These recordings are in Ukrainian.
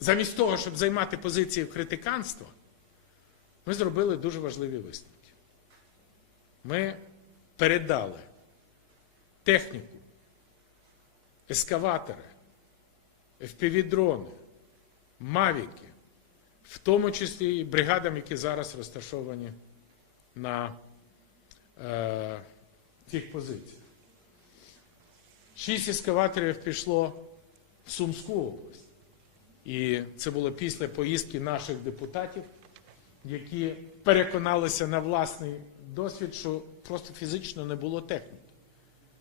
замість того, щоб займати позицію критиканства, ми зробили дуже важливі висновки. Ми передали техніку, ескаватори, FPV-дрони, мавіки, в тому числі і бригадам, які зараз розташовані на е, цих позиціях. Шість ескаваторів пішло в Сумську область. І це було після поїздки наших депутатів, які переконалися на власний досвід, що просто фізично не було техніки.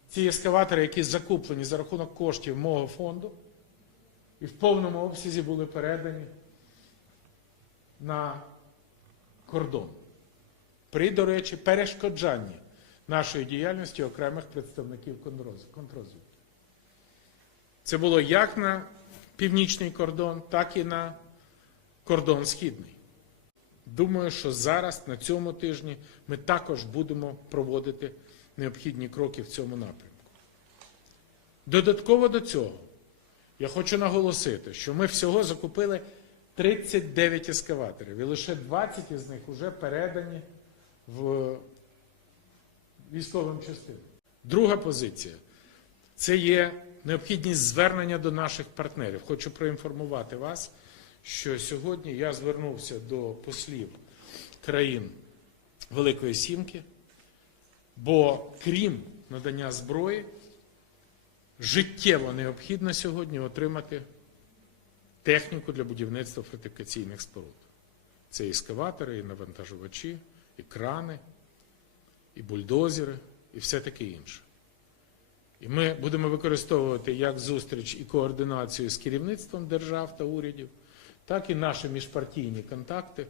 Ці ескаватори, які закуплені за рахунок коштів мого фонду, і в повному обсязі були передані на кордон. При, до речі, перешкоджанні нашої діяльності окремих представників контроз- контрозвідки. Це було як на північний кордон, так і на кордон східний. Думаю, що зараз, на цьому тижні, ми також будемо проводити необхідні кроки в цьому напрямку. Додатково до цього, я хочу наголосити, що ми всього закупили 39 ескаваторів, і лише 20 із них вже передані в військовим частинам. Друга позиція це є необхідність звернення до наших партнерів. Хочу проінформувати вас, що сьогодні я звернувся до послів країн Великої Сімки, бо крім надання зброї, життєво необхідно сьогодні отримати техніку для будівництва фортифікаційних споруд. Це і ескаватори, і навантажувачі, і крани, і бульдозери, і все таке інше. І ми будемо використовувати як зустріч і координацію з керівництвом держав та урядів, так і наші міжпартійні контакти